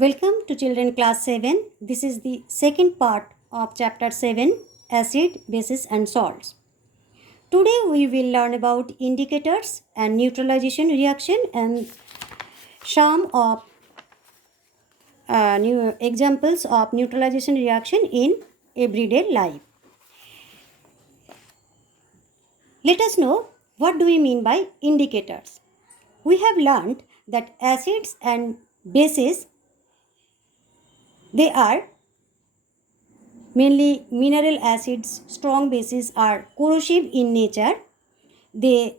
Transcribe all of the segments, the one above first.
Welcome to Children Class 7. This is the second part of Chapter 7 Acid, Bases and Salts. Today we will learn about indicators and neutralization reaction and some of new examples of neutralization reaction in everyday life. Let us know what do we mean by indicators. We have learned that acids and bases, they are mainly mineral acids, strong bases are corrosive in nature. They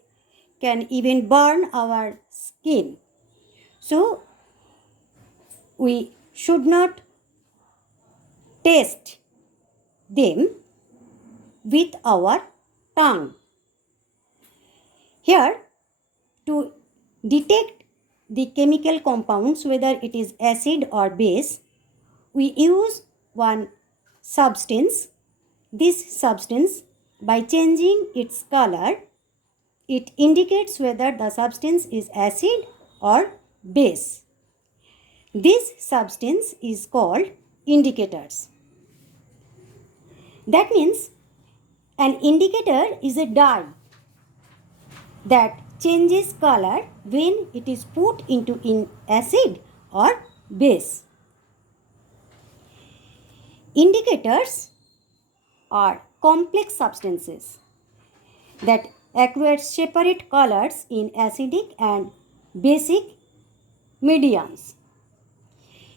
can even burn our skin. So, we should not taste them with our tongue. Here, to detect the chemical compounds, whether it is acid or base, we use one substance. This substance, by changing its color, it indicates whether the substance is acid or base. This substance is called indicators. That means an indicator is a dye that changes color when it is put into an acid or base. Indicators are complex substances that acquire separate colors in acidic and basic mediums.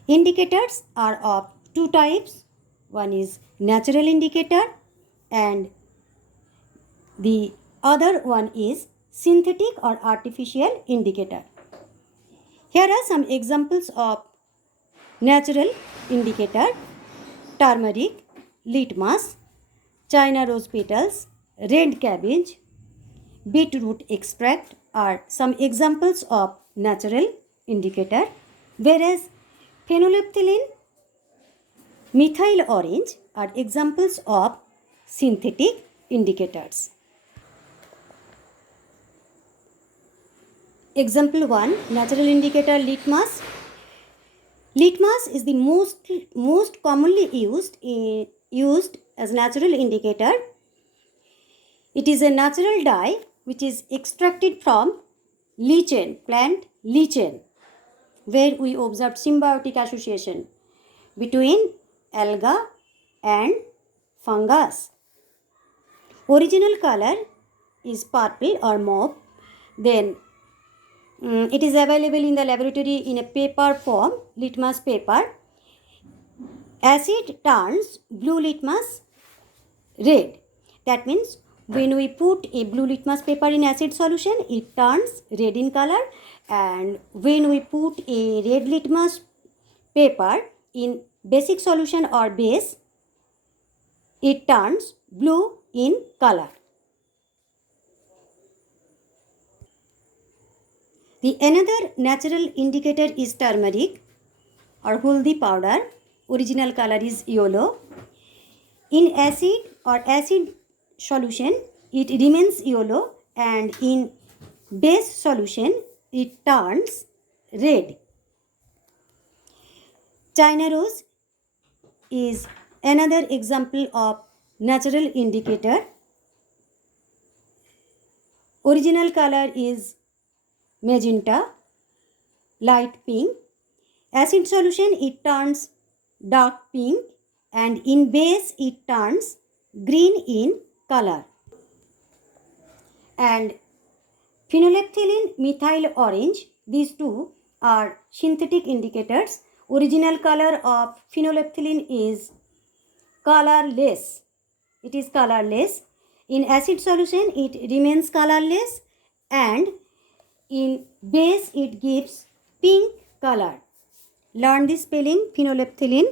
Indicators are of two types. One is natural indicator and the other one is synthetic or artificial indicator. Here are some examples of natural indicator: turmeric, litmus, China rose petals, red cabbage, beetroot extract are some examples of natural indicator, whereas phenolphthalein, methyl orange are examples of synthetic indicators. Example 1, natural indicator litmus. Litmus is the most commonly used as natural indicator. It is a natural dye which is extracted from lichen, plant lichen, where we observed symbiotic association between alga and fungus. Original color is purple or mauve. Then it is available in the laboratory in a paper form, litmus paper. Acid turns blue litmus red. That means when we put a blue litmus paper in acid solution, it turns red in color, and when we put a red litmus paper in basic solution or base, it turns blue in color. The another natural indicator is turmeric or haldi powder. Original color is yellow. In acid or acid solution, it remains yellow, and in base solution, it turns red. China rose is another example of natural indicator. Original color is magenta, light pink. Acid solution, it turns dark pink, and in base it turns green in color. And phenolphthalein, methyl orange, these two are synthetic indicators. Original color of phenolphthalein is colorless. It is colorless. In acid solution, it remains colorless, and in base it gives pink color. Learn the spelling: phenolphthalein,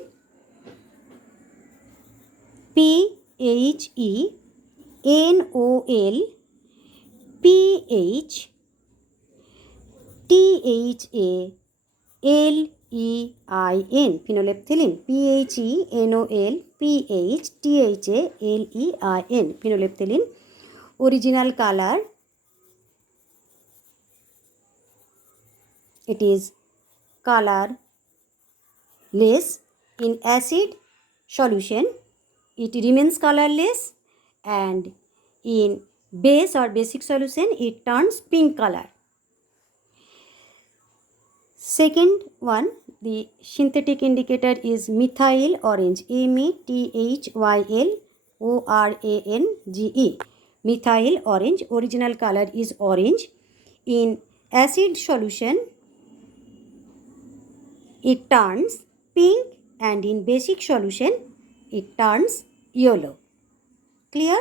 PHENOLPHTHALEIN, phenolphthalein, PHENOLPHTHALEIN, phenolphthalein. Original color, it is color less. In acid solution, it remains colorless, and in base or basic solution, it turns pink color. Second one, the synthetic indicator is methyl orange, methyl orange. Methyl orange, original color is orange. In acid solution, it turns pink, and in basic solution, it turns yellow. Clear?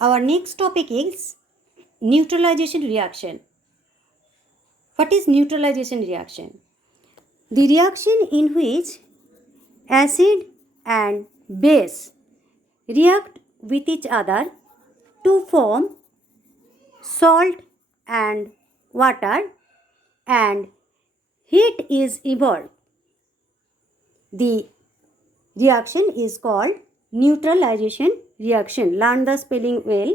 Our next topic is neutralization reaction. What is neutralization reaction? The reaction in which acid and base react with each other to form salt and water, and heat is evolved. The reaction is called neutralization reaction. Learn the spelling well.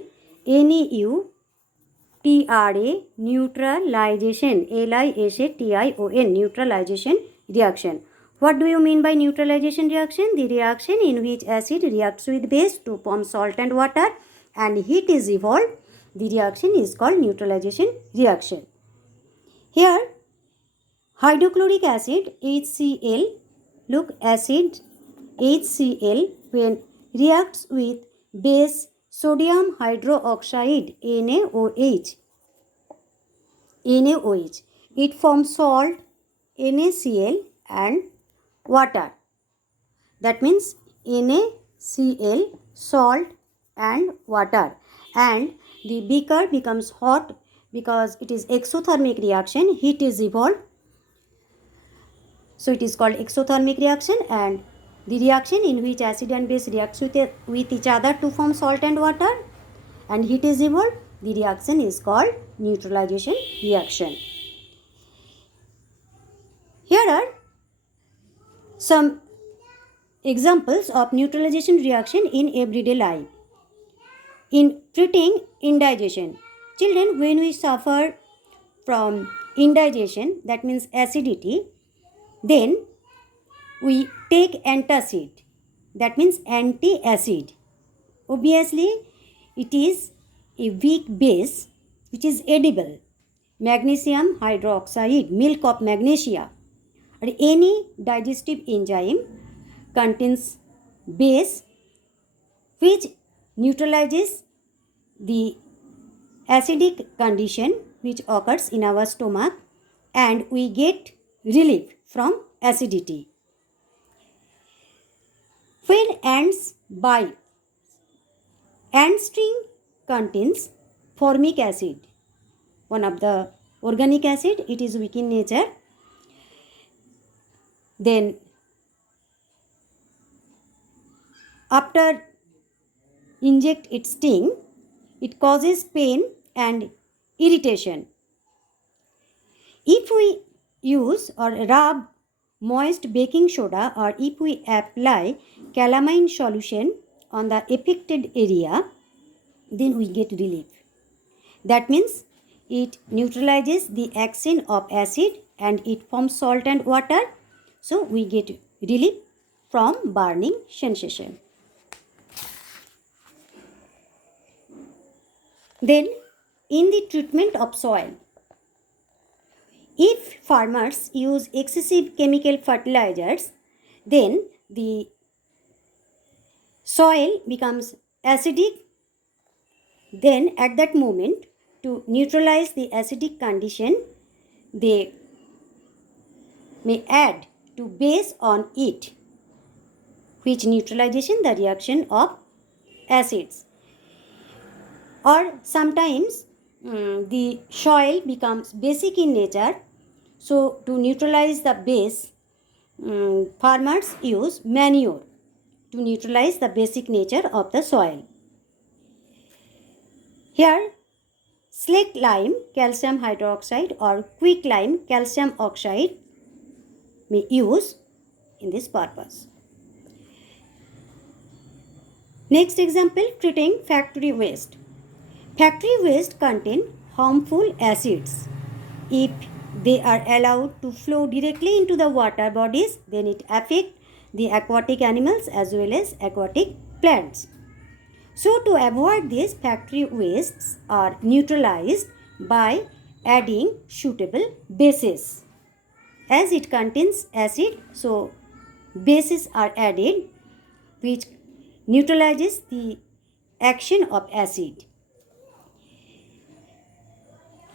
NEUTRA, neutralization, LISATION, neutralization reaction. What do you mean by neutralization reaction? The reaction in which acid reacts with base to form salt and water, and heat is evolved. The reaction is called neutralization reaction. Here, hydrochloric acid, HCl, look, acid HCl, when reacts with base sodium hydroxide, NaOH, it forms salt, NaCl, and water. That means NaCl, salt and water, and the beaker becomes hot because it is exothermic reaction. Heat is evolved, so it is called exothermic reaction. And the reaction in which acid and base reacts with each other to form salt and water, and heat is evolved, the reaction is called neutralization reaction. Here are some examples of neutralization reaction in everyday life. In treating indigestion, children, when we suffer from indigestion, that means acidity, then we take antacid, that means anti-acid. Obviously, it is a weak base which is edible. Magnesium hydroxide, milk of magnesia, or any digestive enzyme contains base which neutralizes the acidic condition which occurs in our stomach, and we get relief from acidity. When ants bite, ant sting contains formic acid, one of the organic acid. It is weak in nature. Then after inject its sting, it causes pain and irritation. If we use or rub moist baking soda, or if we apply calamine solution on the affected area, then we get relief. That means it neutralizes the action of acid and it forms salt and water, so we get relief from burning sensation. Then, in the treatment of soil, if farmers use excessive chemical fertilizers, then the soil becomes acidic. Then at that moment, to neutralize the acidic condition, they may add to base on it, which neutralization the reaction of acids. Or sometimes the soil becomes basic in nature, so to neutralize the base, farmers use manure to neutralize the basic nature of the soil. Here, slaked lime calcium hydroxide or quick lime calcium oxide may use in this purpose. Next example, treating factory waste. Factory waste contain harmful acids. If they are allowed to flow directly into the water bodies, then it affects the aquatic animals as well as aquatic plants. So to avoid this, factory wastes are neutralized by adding suitable bases. As it contains acid, so bases are added which neutralizes the action of acid.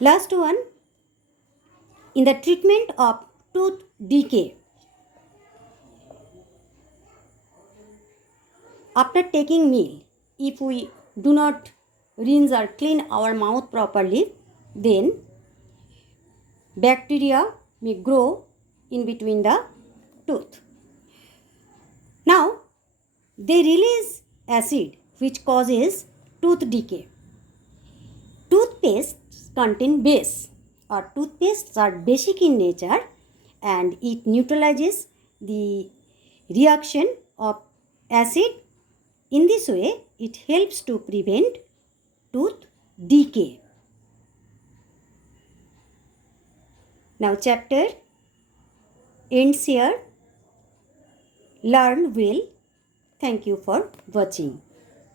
Last one, in the treatment of tooth decay. After taking meal, if we do not rinse or clean our mouth properly, then bacteria may grow in between the tooth. Now, they release acid which causes tooth decay. Toothpastes contain base, or toothpastes are basic in nature, and it neutralizes the reaction of acid. In this way, it helps to prevent tooth decay. Now, chapter ends here. Learn well. Thank you for watching.